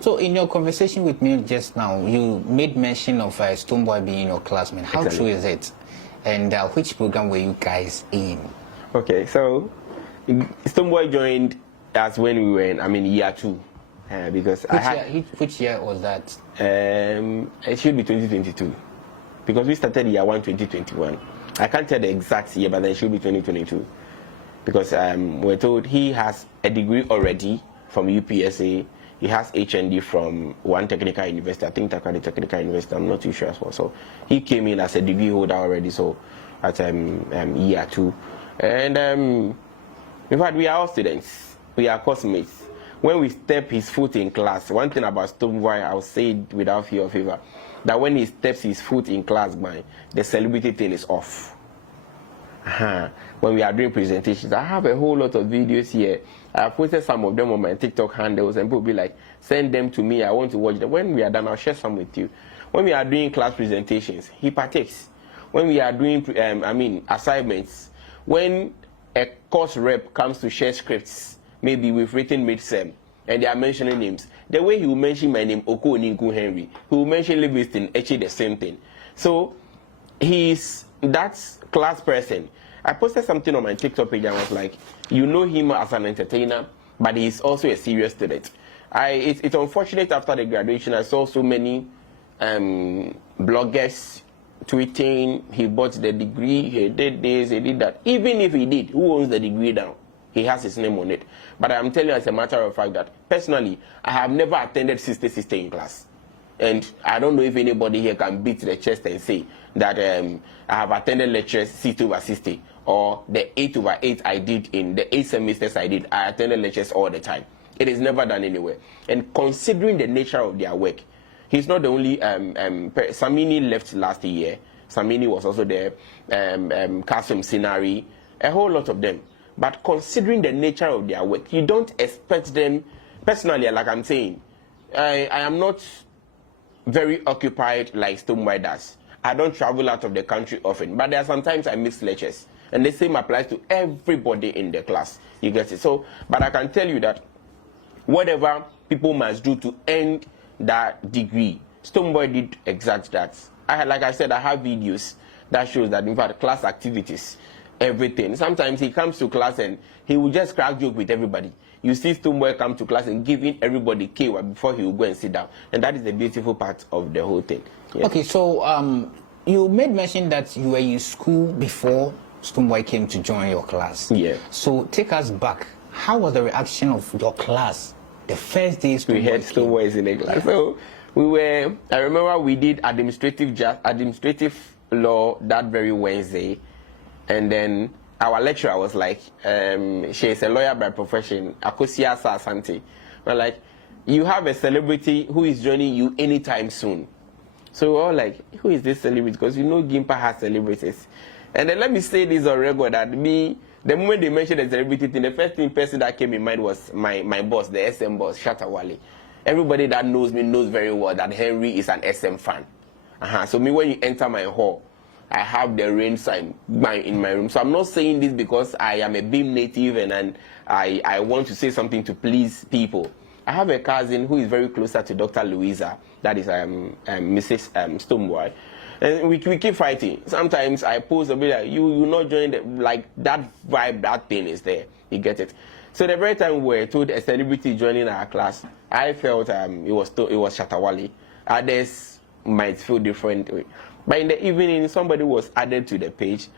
So in your conversation with me just now, you made mention of Stonebwoy being your classmate. How Exactly. true is it? And which program were you guys in? Okay, so Stonebwoy joined us when we were in, year 2. Because which year was that? It should be 2022. Because we started year 1, 2021. I can't tell the exact year, but then it should be 2022. Because we're told he has a degree already from UPSA. He has HND from one technical university, I think Takari Technical University, I'm not too sure as well. So he came in as a degree holder already, so at year 2. And in fact, we are all students, we are coursemates. When we step his foot in class, one thing about Stonebwoy, I'll say it without fear of favor, that when he steps his foot in class, the celebrity thing is off. When we are doing presentations, I have a whole lot of videos here. I've posted some of them on my TikTok handles, and people will be like, send them to me, I want to watch them. When we are done, I'll share some with you. When we are doing class presentations, he partakes. When we are doing assignments, when a course rep comes to share scripts, maybe we've written mid-sem, and they are mentioning names, the way he will mention my name, Oko Ninku Henry, he will mention Livingston, actually the same thing. So he's that class person. I posted something on my TikTok page and I was like, you know him as an entertainer, but he's also a serious student. It's unfortunate after the graduation, I saw so many bloggers tweeting, he bought the degree, he did this, he did that. Even if he did, who owns the degree now? He has his name on it. But I'm telling you as a matter of fact that, personally, I have never attended sister in class. And I don't know if anybody here can beat the chest and say that I have attended lectures 60/60, or the 8/8 I did in the 8 semesters I did. I attended lectures all the time. It is never done anywhere. And considering the nature of their work, he's not the only. Samini left last year. Samini was also there. Kasum Sinari, a whole lot of them. But considering the nature of their work, you don't expect them. Personally, like I'm saying, I am not very occupied like Stonebwoy does. I don't travel out of the country often, but there are sometimes I miss lectures, and the same applies to everybody in the class. You get it? So, but I can tell you that whatever people must do to end that degree, Stonebwoy did exact that. Like I said, I have videos that shows that in fact class activities, everything. Sometimes he comes to class and he will just crack joke with everybody. You see Stonebwoy come to class and giving everybody KY before he will go and sit down. And that is the beautiful part of the whole thing. Yes. Okay, so you made mention that you were in school before Stonebwoy came to join your class. Yeah. So take us back. How was the reaction of your class the first day we had Stonebwoy in the class? So I remember we did administrative law that very Wednesday. And then our lecturer was like, she is a lawyer by profession, Akosia Sasante. We're like, you have a celebrity who is joining you anytime soon. So we're all like, who is this celebrity? Because you know GIMPA has celebrities. And then let me say this on record, that the moment they mentioned the celebrity thing, the first person that came in mind was my boss, the SM boss, Shatawale. Everybody that knows me knows very well that Henry is an SM fan. So me, when you enter my hall, I have the rain sign in my room. So I'm not saying this because I am a Beam native and I want to say something to please people. I have a cousin who is very closer to Dr. Louisa, that is Mrs. Stonebwoy. And we keep fighting. Sometimes I post a bit like, you not join, like that vibe, that thing is there. You get it? So the very time we were told a celebrity joining our class, I felt it was Shatawale. Others might feel different. But in the evening, somebody was added to the page,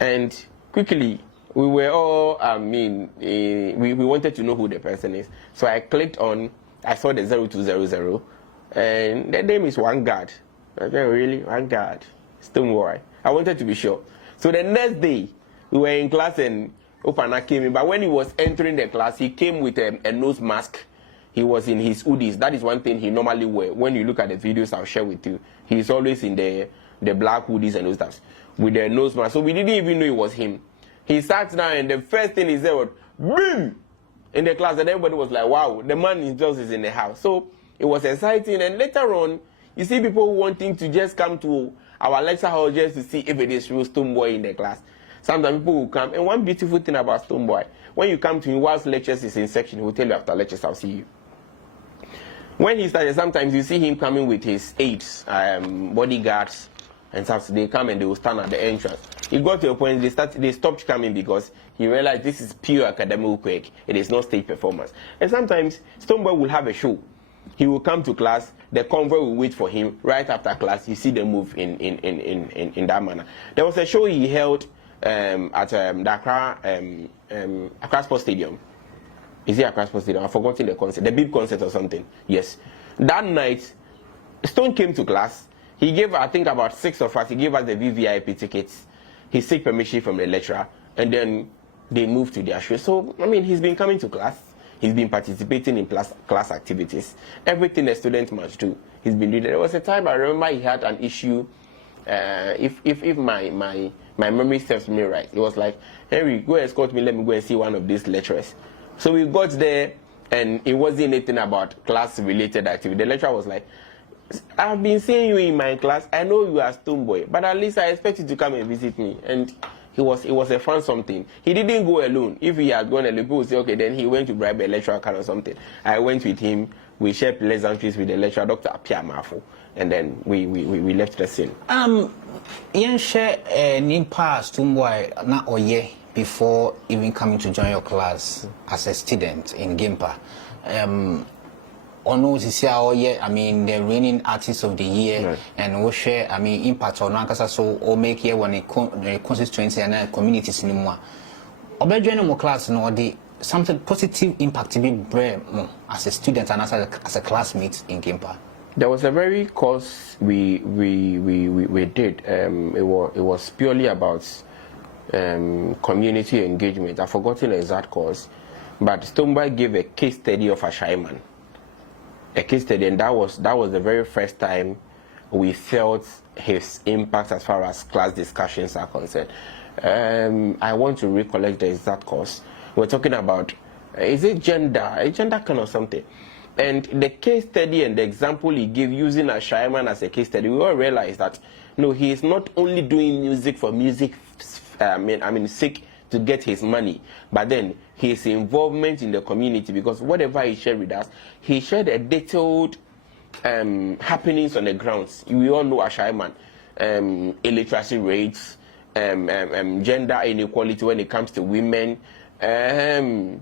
and quickly we were all, we wanted to know who the person is. So I clicked on, I saw the 0200, and the name is Vanguard. I said, really? Vanguard? Stonebwoy. I wanted to be sure. So the next day, we were in class and Opana came in, but when he was entering the class, he came with a nose mask. He was in his hoodies. That is one thing he normally wear. When you look at the videos I'll share with you, he's always in the black hoodies and those stuff with the nose mask. So we didn't even know it was him. He sat down and the first thing he said was, boom! In the class, and everybody was like, wow, the man himself is in the house. So it was exciting. And later on, you see people wanting to just come to our lecture hall just to see if it is real Stonebwoy in the class. Sometimes people will come. And one beautiful thing about Stonebwoy, when you come to him whilst lectures is in section, he will tell you after lectures, I'll see you. when he started, sometimes you see him coming with his aides, bodyguards, and stuff. So they come and they will stand at the entrance. It got to a point they stopped coming because he realized this is pure academic work. It is not stage performance. And sometimes Stonebwoy will have a show. He will come to class. The convoy will wait for him right after class. You see them move in that manner. There was a show he held at the Accra Sports Stadium. Is it Accra Sports Stadium? I've forgotten the concert. The big concert or something. Yes. That night, Stone came to class. He gave, I think, about 6 of us. He gave us the VVIP tickets. He seek permission from the lecturer, and then they moved to their show. So, I mean, he's been coming to class. He's been participating in class activities. Everything a student must do, he's been doing. There was a time I remember he had an issue. If my memory serves me right, it was like, Henry, go escort me. Let me go and see one of these lecturers. So we got there, and it wasn't anything about class-related activity. The lecturer was like, I've been seeing you in my class. I know you are Stonebwoy, but at least I expect you to come and visit me. And it was a fun something. He didn't go alone. If he had gone alone, people would say, okay, then he went to bribe a lecturer or something. I went with him. We shared pleasantries with the lecturer, Dr. Apia Mafo, and then we left the scene. You share GIMPA Stonebwoy na oye before even coming to join your class as a student in GIMPA. I mean, the reigning artist of the year, right. And we share, I mean, impact on Nankasa, so or make here when the constituency and communities anymore. Or joining more class, no, the something positive impact to be bring as a student and as a classmate in GIMPA. There was a very course we did. It was purely about community engagement. I've forgotten the exact course, but Stonebwoy gave a case study of a shaman. A case study, and that was the very first time we felt his impact as far as class discussions are concerned. I want to recollect the exact course. We're talking about, is it gender? A gender kind of something. And the case study and the example he gave using a shaman as a case study, we all realized that no, he is not only doing music for music, sake to get his money, but then his involvement in the community, because whatever he shared with us, he shared a detailed happenings on the grounds. We all know Ashaiman, illiteracy rates, gender inequality when it comes to women, what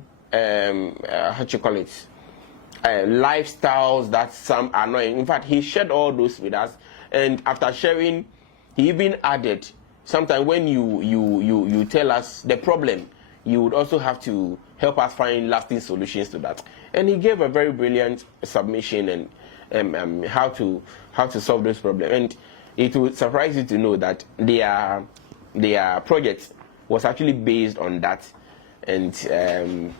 you call it, lifestyles that some are not. In fact, he shared all those with us, and after sharing, he even added, sometimes when you tell us the problem, you would also have to help us find lasting solutions to that. And he gave a very brilliant submission and how to solve those problems. And it would surprise you to know that their project was actually based on that. And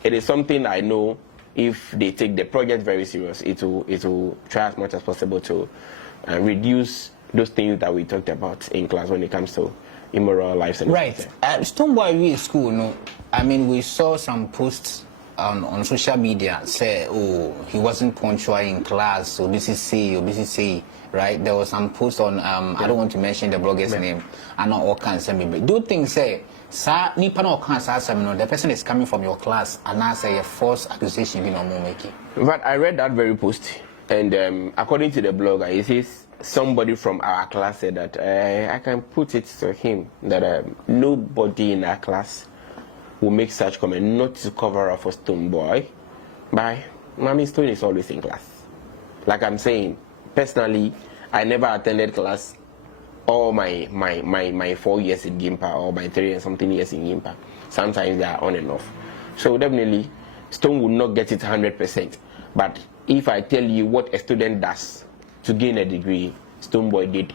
it is something I know, if they take the project very serious, it will try as much as possible to reduce those things that we talked about in class when it comes to immoral lives. And right. Stonebwoy we school, no. I mean, we saw some posts on social media say, oh, he wasn't punctual in class, so BCC, right? There was some post on I don't want to mention the blogger's name. I know all kinds of me. Do things say, sir, the person is coming from your class and now say a false accusation being on making. But I read that very post, and according to the blogger, it says somebody from our class said that I can put it to him that nobody in our class will make such comment, not to cover up for Stonebwoy. But Mommy Stone is always in class. Like I'm saying, personally, I never attended class all my 4 years in GIMPA or my 3 and something years in GIMPA. Sometimes they are on and off. So definitely, Stone will not get it 100%. But if I tell you what a student does to gain a degree, Stonebwoy did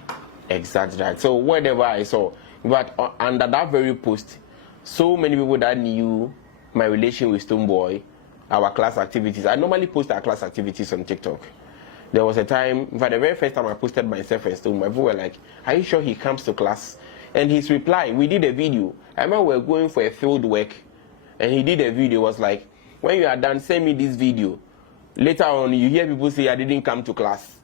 exactly that. So whatever I saw, but under that very post, so many people that knew my relation with Stonebwoy, our class activities. I normally post our class activities on TikTok. There was a time, for the very first time I posted myself and Stonebwoy, people were like, are you sure he comes to class? And his reply, we did a video. I remember we were going for a field work, and he did a video. It was like, when you are done, send me this video. Later on, you hear people say, I didn't come to class.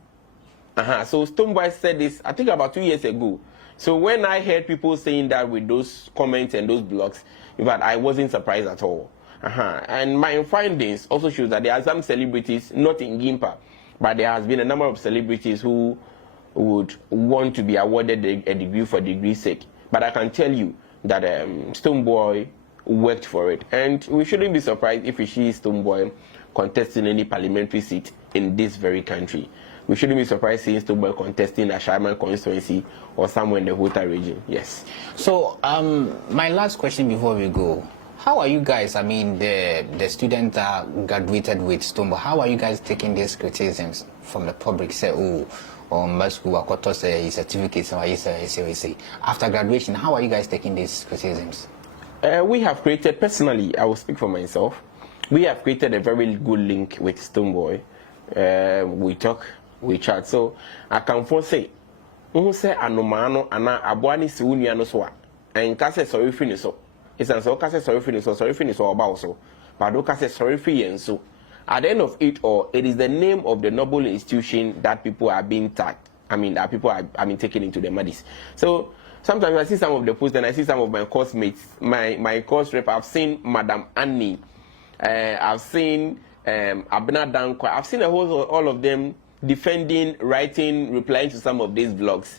So Stonebwoy said this, I think about 2 years ago. So when I heard people saying that with those comments and those blogs, in fact, I wasn't surprised at all. And my findings also shows that there are some celebrities, not in GIMPA, But there has been a number of celebrities who would want to be awarded a degree for degree's sake. But I can tell you that Stonebwoy worked for it. And we shouldn't be surprised if we see Stonebwoy contesting any parliamentary seat in this very country. We shouldn't be surprised seeing Stonebwoy contesting a Sherman constituency or somewhere in the Hota region. Yes. So, my last question before we go. How are you guys, I mean, the students that graduated with Stonebwoy, how are you guys taking these criticisms from the public? Say, say certificates or say. After graduation, how are you guys taking these criticisms? We have created, personally, I will speak for myself, we have created a very good link with Stonebwoy. We talk, we chat. So I can say, say anomano ana abwani si unyano soa, and kase sorry finish so. It's an so kase sorry finish so about so, but do kase sorry free and so. At the end of it all, it is the name of the noble institution that people are being tagged. I mean, that people are taken into the muddies. So sometimes I see some of the posts and I see some of my course mates, my course rep. I've seen Madam Annie, I've seen Abna Dankwa. I've seen all of them defending, writing, replying to some of these vlogs.